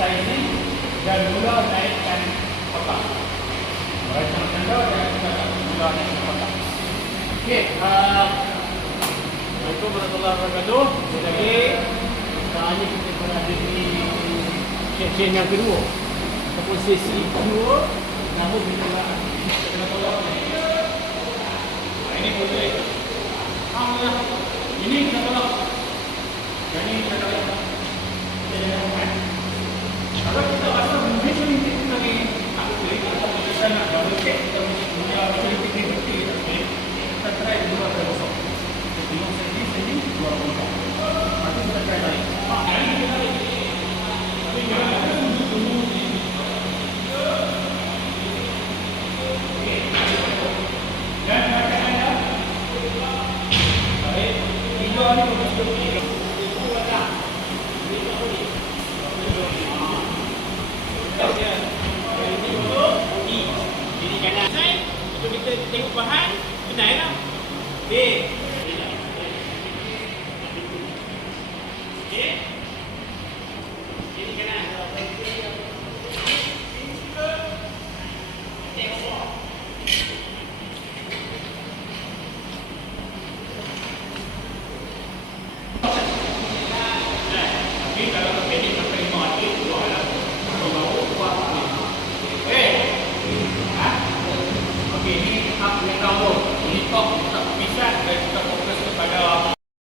sizing dan mula naikkan kotak. Rancang tanda dan mula naikkan kotak. Okey, Assalamualaikum warahmatullahi wabarakatuh. Jadi sekarang ni kita berada di sesi yang kedua ataupun sesi kedua. Namun kita nak tolak ini boleh. Alhamdulillah. Ini kita tolak. Jadi kita tolak. Kalau kita rasa mungkin kita lagi aku boleh kita nak double check kita punya activity kita try dua kali besok. Tengok sini dua kali. Nanti kita try lagi. Hari kita lagi. Tapi jangan tunggu. Dan anda baik, tiga ni betul tiga. Itu ada. Jadi kanan saya, untuk kita tengok bahan, benar lah. Okey. Okey. Jadi kanan. Tengok.